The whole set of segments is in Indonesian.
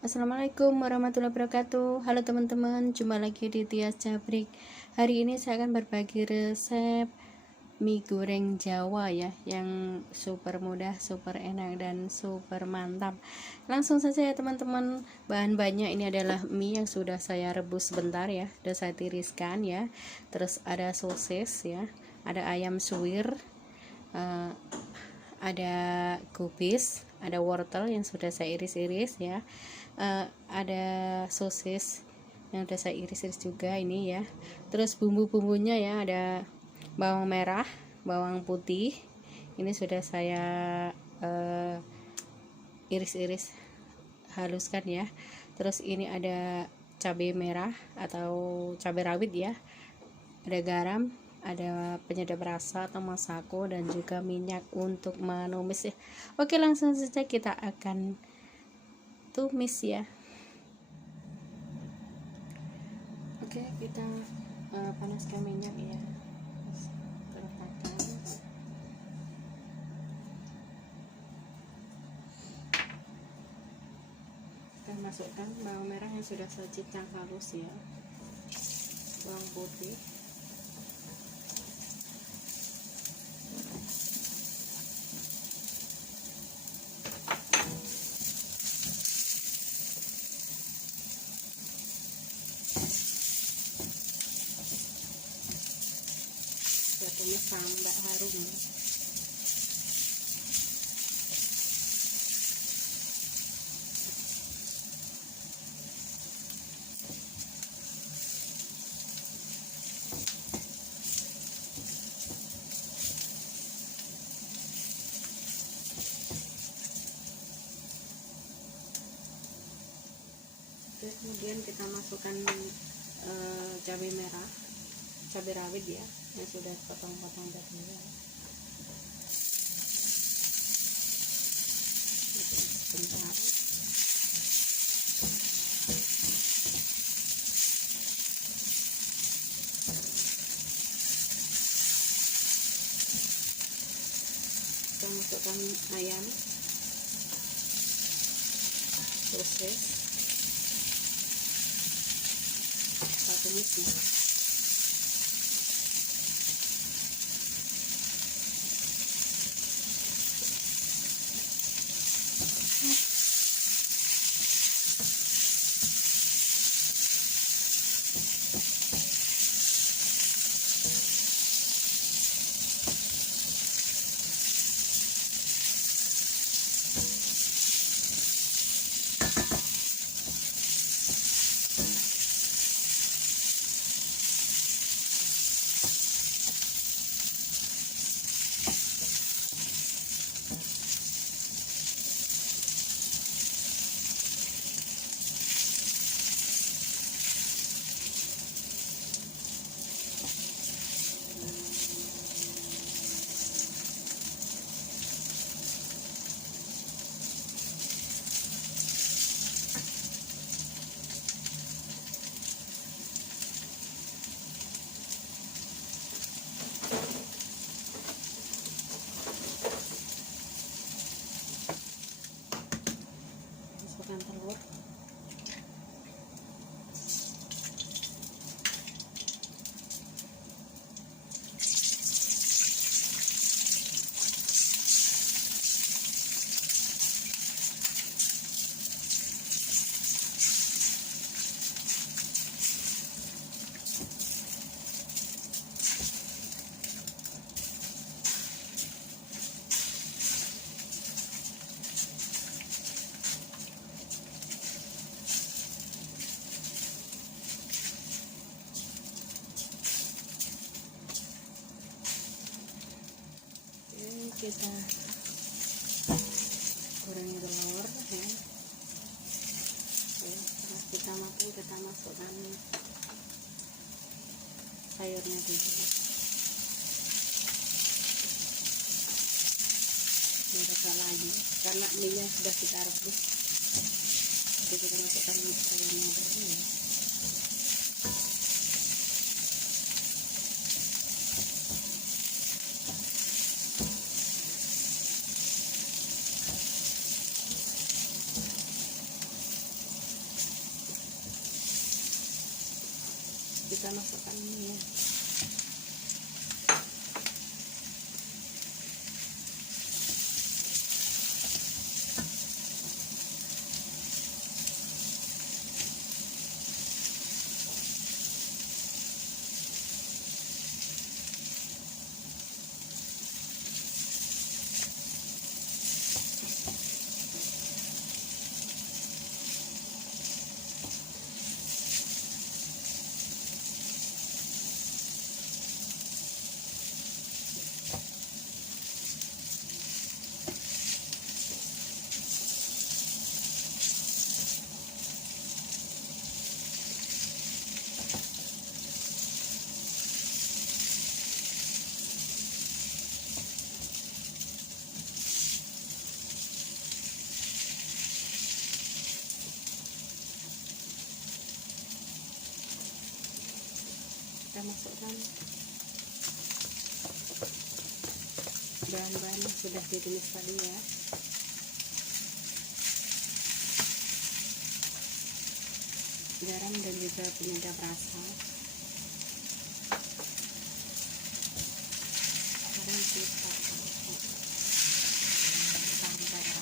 Assalamualaikum warahmatullahi wabarakatuh. Halo teman-teman, jumpa lagi di Tias Jabrik. Hari ini saya akan berbagi resep mie goreng Jawa ya, yang super mudah, super enak, dan super mantap. Langsung saja ya teman-teman. Bahan-bahannya ini adalah mie yang sudah saya rebus sebentar ya, sudah saya tiriskan ya. Terus ada sosis ya, ada ayam suwir, ada kubis, ada wortel yang sudah saya iris-iris ya, ada sosis yang sudah saya iris-iris juga ini ya. Terus bumbu-bumbunya ya, ada bawang merah, bawang putih, ini sudah saya iris-iris haluskan ya. Terus ini ada cabai merah atau cabai rawit ya, ada garam, ada penyedap rasa atau masako, dan juga minyak untuk menumis ya. Oke, langsung saja kita akan tumis ya. Oke, kita panaskan minyak ya. Letakkan. Kita masukkan bawang merah yang sudah saya cincang halus ya, bawang putih, kita tumis sampai harum ya. Kemudian kita masukkan cabai merah, cabai rawit ya, yang sudah potong-potong tadi ya. Sebentar. Kita masukkan ayam, sosis, tumis ya. Masukkan telur, kita goreng telur ya. Setelah kita matang, kita masukkan sayurnya dulu biar agak lagi, karena minyak sudah kita rebus. Jadi kita masukkan sayurnya dulu ya. kita masukkan bahan-bahan yang sudah ditumis tadi ya. Garam dan juga penyedap rasa. Sekarang kita tambah rasa.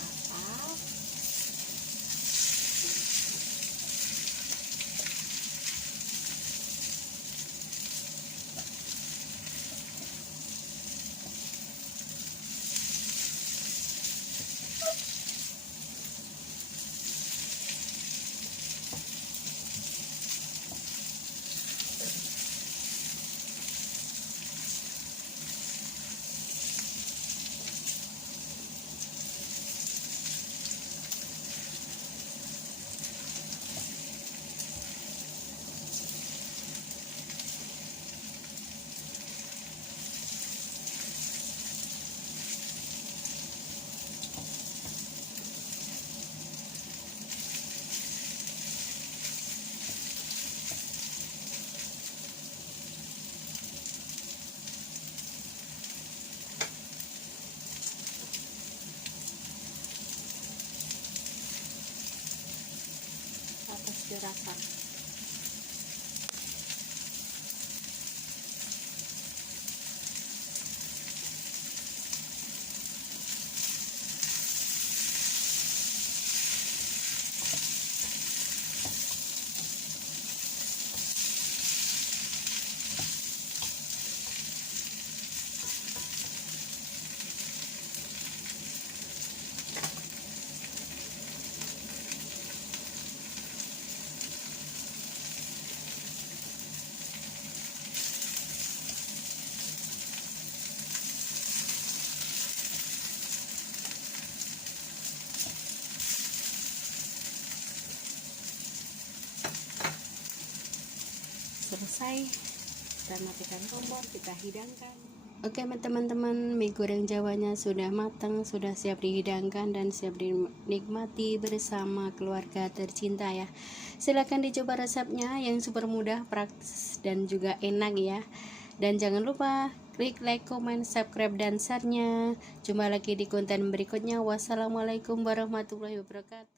Atas dirasa. Selesai, kita matikan kompor, kita hidangkan. Oke teman-teman, mie goreng jawanya sudah matang, sudah siap dihidangkan dan siap dinikmati bersama keluarga tercinta ya. Silahkan dicoba resepnya yang super mudah, praktis dan juga enak ya. Dan jangan lupa klik like, comment, subscribe dan share-nya. Jumpa lagi di konten berikutnya. Wassalamualaikum warahmatullahi wabarakatuh.